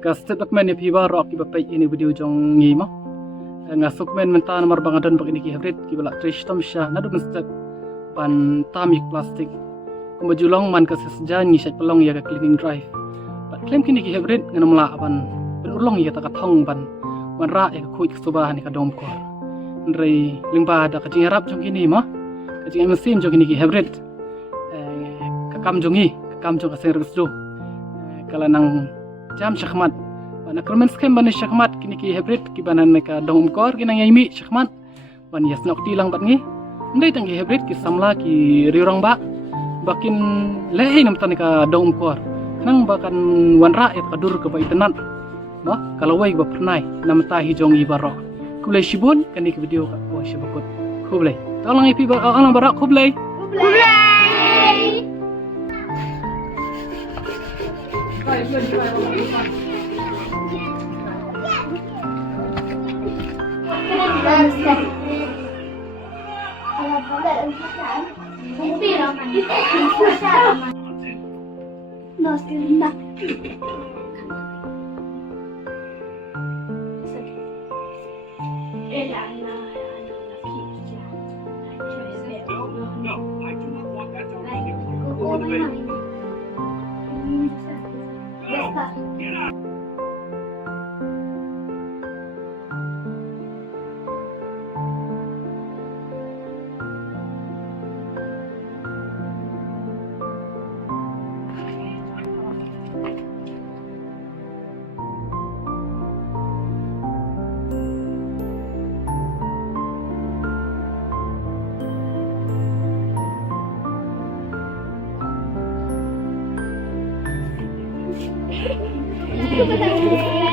Kastet bakmen ni piba rock ki bapai ini video jong ngi mo. Ngasuk men mentan mar bangadan bak ini ki hybrid ki bala trish tom sha nadu menstek pan tamik plastik. Kumajulong man ka sesjan ni syak pelong ya ka cleaning drive. Pat claim kini ki hybrid ngana mula pan penulong ya ta ka thong pan wan ra ya ka khuik subah ni ka dom kor. Ndrei lingba da ka jing harap jong kini mo. Ka jing mesin jong kini ki hybrid. Ka kam jongi, ka kam jong ka service do. Kala nang jam syakmat bana kermen skem bana syakmat kini ki hybrid ki bana ka dong kor ki nang yami syakmat ban yes nok tilang bat ngi ndai tang ki hybrid ki samla ki riurang ba bakin lehi nam tan ka dong kor nang bakan wanra et kadur ka bai tenan ba kalau wai ba pernai nam ta hi jong i baro kulai shibun kani ki video ka o shibakut khublai tolong ipi ba alang barak khublai Terima kasih.